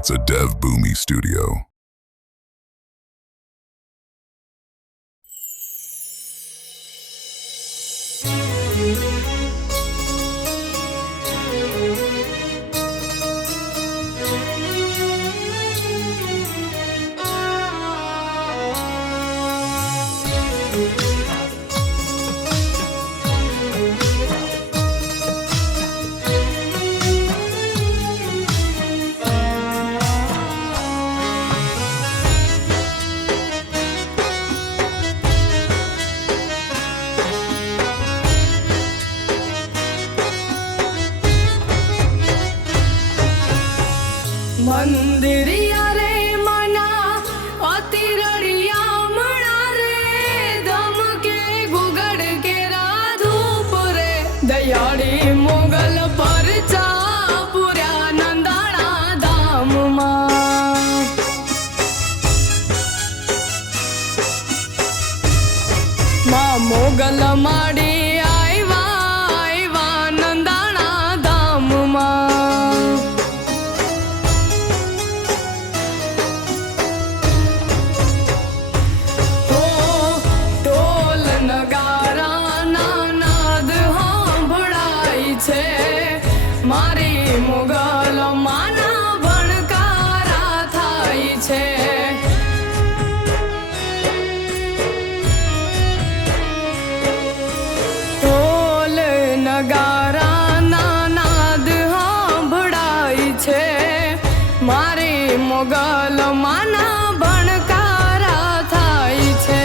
It's a Dev Boomi studio. મંદિરિયા રે મના અતિરડિયા મણા રે ધમકે ગુગડ કે રાધૂપ રે દયાળી મોગલ પરચા પુર્યા નંદાણા ધામમાં માં મોગલ માડી આવ્યા આવ્યા નંદાણા ધામમાં મારી મોગલ માના ભણકારા થાય છે ઢોલ નગારાના નાદ સાંભળાય છે મારી મોગલ માના ભણકારા થાય છે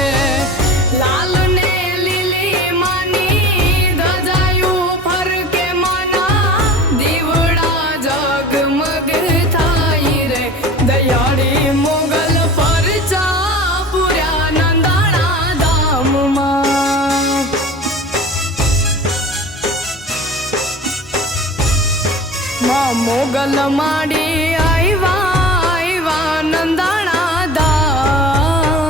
લાલ ને લીલી માની ધજાયું ફરકે માના દીવડા જગમગ થાય રે દયાળી મોગલ પરચા પુર્યા નંદાણા ધામમાં માં મોગલ માડી આવ્યા આવ્યા નંદાણા ધામમાં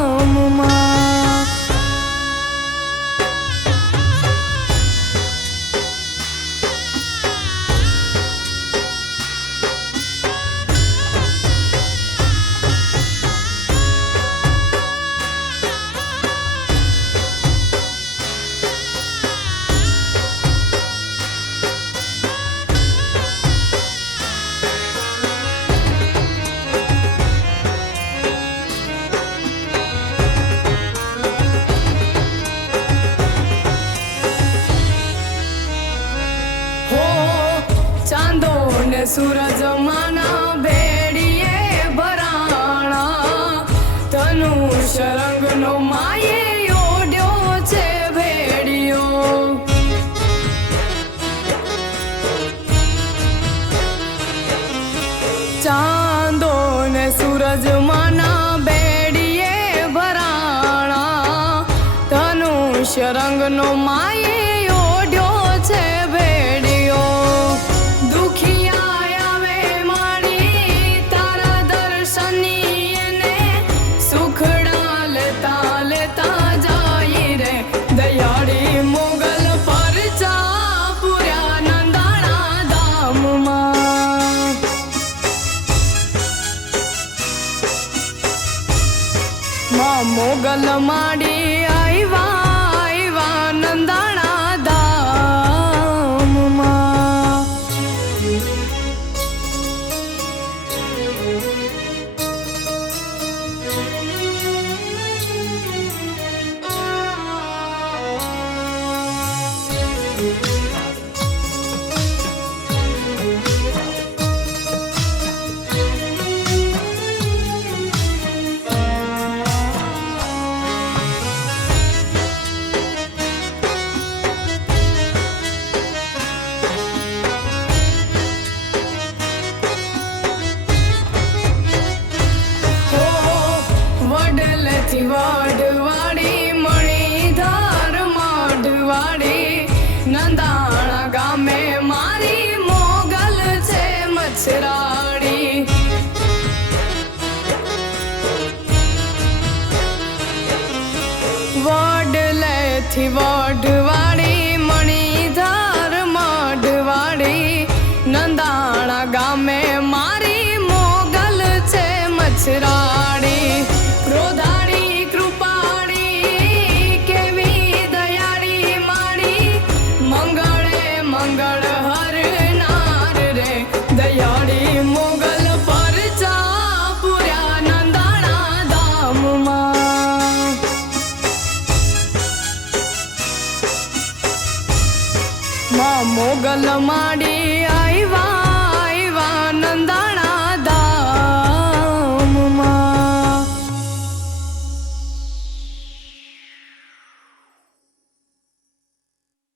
ચાંદો ને સૂરજ માના ભેડીએ ભરાણા ધનુષ રંગનો માયે ઓઢ્યો છે ભેડિયો ચાંદો ને સૂરજ માના ભેડીએ ભરાણા ધનુષ રંગનો માયે ઓઢ્યો છે ભેડિયો દયાળી મોગલ પરચા પુર્યા નંદાણા ધામમાં માં મોગલ માડી આવ્યા આવ્યા નંદાણા ધામમાં મોગલ માડી